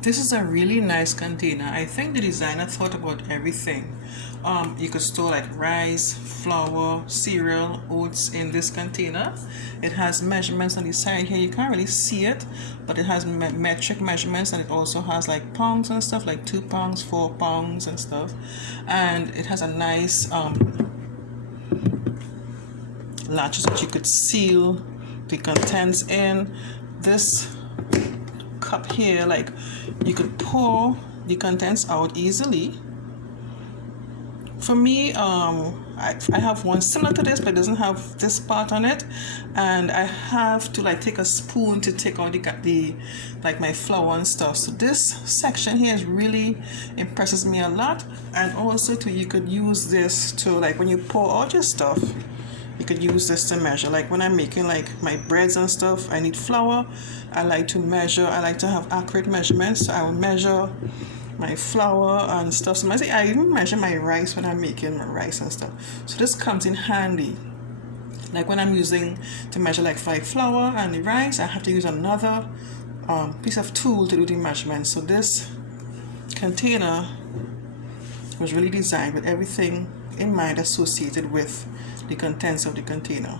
This is a really nice container. I think the designer thought about everything. You could store like rice, flour, cereal, oats in this container. It has measurements on the side here. You can't really see it, but it has metric measurements, and it also has like pounds and stuff, like 2 pounds, 4 pounds and stuff. And it has a nice latches that you could seal the contents in. This cup here, like, you could pour the contents out easily. For me, I have one similar to this, but it doesn't have this part on it, and I have to like take a spoon to take out the like my flour and stuff. So this section here is really impresses me a lot. And also too, you could use this to, like, when you pour out your stuff, you could use this to measure. Like when I'm making like my breads and stuff, I need flour. I like to measure. I like to have accurate measurements. So I will measure my flour and stuff. So I even measure my rice when I'm making my rice and stuff. So this comes in handy. Like when I'm using to measure like flour and the rice, I have to use another piece of tool to do the measurements. So this container was really designed with everything in mind associated with the contents of the container.